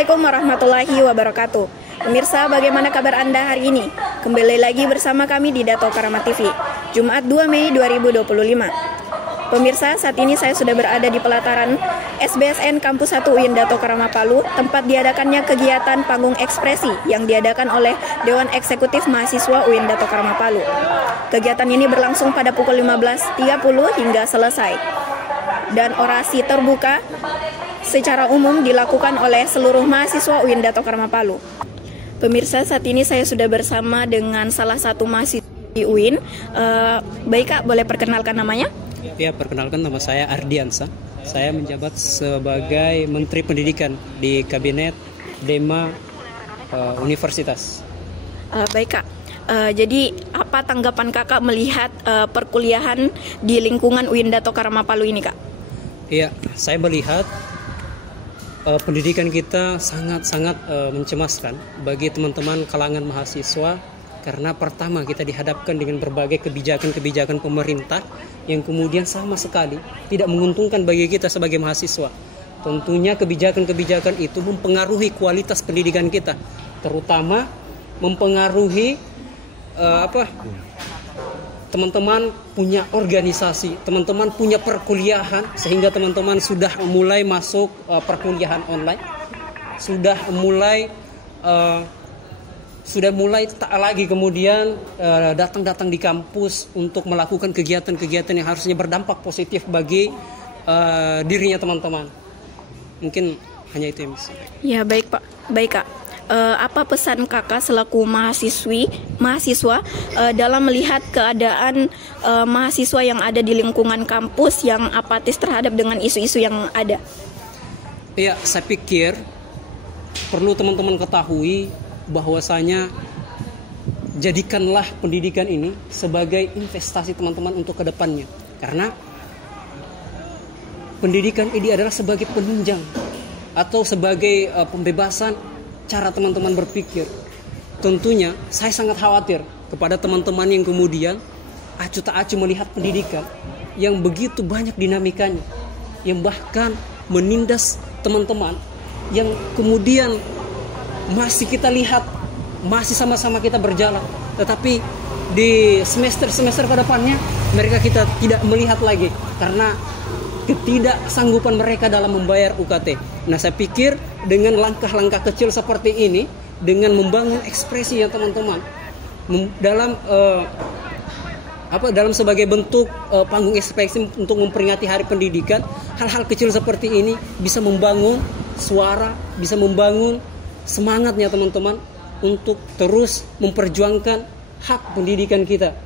Assalamualaikum warahmatullahi wabarakatuh. Pemirsa, bagaimana kabar Anda hari ini? Kembali lagi bersama kami di Dato Karama TV, Jumat 2 Mei 2025. Pemirsa, saat ini saya sudah berada di pelataran SBSN Kampus 1 UIN Dato Karama Palu, tempat diadakannya kegiatan panggung ekspresi yang diadakan oleh Dewan Eksekutif Mahasiswa UIN Dato Karama Palu. Kegiatan ini berlangsung pada pukul 15.30 hingga selesai. Dan orasi terbuka secara umum dilakukan oleh seluruh mahasiswa UIN Dato Karama Palu. Pemirsa, saat ini saya sudah bersama dengan salah satu mahasiswa di UIN. Baik Kak, boleh perkenalkan namanya? Ya, perkenalkan, nama saya Ardiansa. Saya menjabat sebagai Menteri Pendidikan di Kabinet Dema Universitas. Baik Kak, jadi apa tanggapan Kakak melihat perkuliahan di lingkungan UIN Dato Karama Palu ini Kak? Iya, saya melihat pendidikan kita sangat-sangat mencemaskan bagi teman-teman kalangan mahasiswa, karena pertama kita dihadapkan dengan berbagai kebijakan-kebijakan pemerintah yang kemudian sama sekali tidak menguntungkan bagi kita sebagai mahasiswa. Tentunya kebijakan-kebijakan itu mempengaruhi kualitas pendidikan kita, terutama mempengaruhi teman-teman punya organisasi, teman-teman punya perkuliahan, sehingga teman-teman sudah mulai masuk perkuliahan online, sudah mulai tak lagi kemudian datang-datang di kampus untuk melakukan kegiatan-kegiatan yang harusnya berdampak positif bagi dirinya teman-teman. Mungkin hanya itu yang bisa. Ya, baik Pak, baik Kak. Apa pesan Kakak selaku mahasiswa dalam melihat keadaan mahasiswa yang ada di lingkungan kampus yang apatis terhadap dengan isu-isu yang ada? Ya, saya pikir perlu teman-teman ketahui bahwasanya jadikanlah pendidikan ini sebagai investasi teman-teman untuk kedepannya, karena pendidikan ini adalah sebagai penunjang atau sebagai pembebasan cara teman-teman berpikir. Tentunya saya sangat khawatir kepada teman-teman yang kemudian acuh tak acuh melihat pendidikan yang begitu banyak dinamikanya, yang bahkan menindas teman-teman yang kemudian masih kita lihat, masih sama-sama kita berjalan, tetapi di semester-semester ke depannya mereka kita tidak melihat lagi karena ketidaksanggupan mereka dalam membayar UKT. Nah, saya pikir dengan langkah-langkah kecil seperti ini, dengan membangun ekspresi ya teman-teman, dalam sebagai bentuk panggung ekspresi untuk memperingati Hari Pendidikan, hal-hal kecil seperti ini bisa membangun suara, bisa membangun semangatnya teman-teman untuk terus memperjuangkan hak pendidikan kita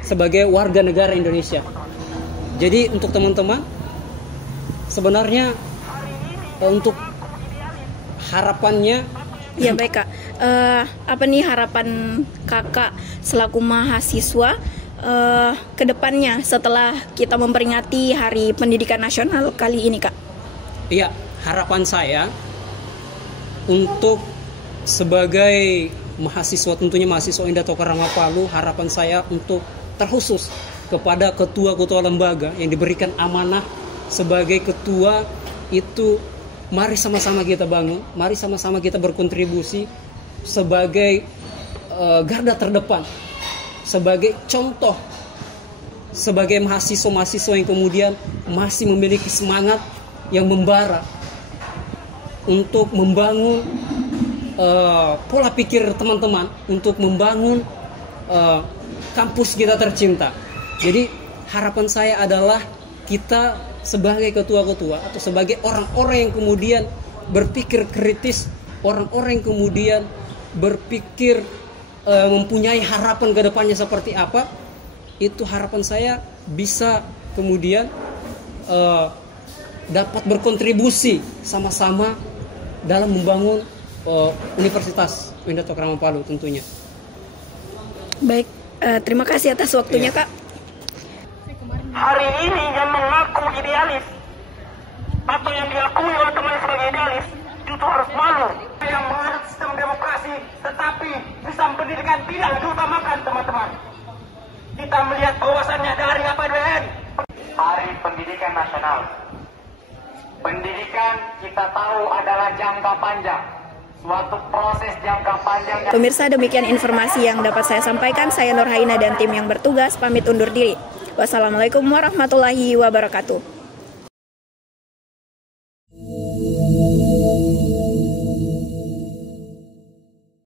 sebagai warga negara Indonesia. Jadi untuk teman-teman, sebenarnya untuk harapannya, ya baik Kak, apa nih harapan Kakak selaku mahasiswa ke depannya setelah kita memperingati Hari Pendidikan Nasional kali ini Kak? Iya, harapan saya untuk sebagai mahasiswa, tentunya mahasiswa UIN Dato Karama Palu, harapan saya untuk terkhusus kepada ketua-ketua lembaga yang diberikan amanah sebagai ketua itu, mari sama-sama kita bangun, mari sama-sama kita berkontribusi sebagai garda terdepan, sebagai contoh, sebagai mahasiswa-mahasiswa yang kemudian masih memiliki semangat yang membara untuk membangun pola pikir teman-teman, untuk membangun kampus kita tercinta. Jadi harapan saya adalah kita sebagai ketua-ketua atau sebagai orang-orang yang kemudian berpikir kritis, orang-orang yang kemudian berpikir mempunyai harapan ke depannya seperti apa, itu harapan saya bisa kemudian dapat berkontribusi sama-sama dalam membangun Universitas UIN Dato Karama Palu tentunya. Baik, terima kasih atas waktunya Kak. Hari ini yang mengaku idealis atau yang diakui oleh teman sebagai idealis itu harus malu. Yang menganut sistem demokrasi tetapi sistem pendidikan tidak diutamakan teman-teman. Kita melihat bahwasannya dari APBN Hari Pendidikan Nasional Pendidikan kita tahu adalah jangka panjang, suatu proses jangka panjang. Pemirsa, demikian informasi yang dapat saya sampaikan. Saya Nurhaina dan tim yang bertugas pamit undur diri. Wassalamualaikum warahmatullahi wabarakatuh.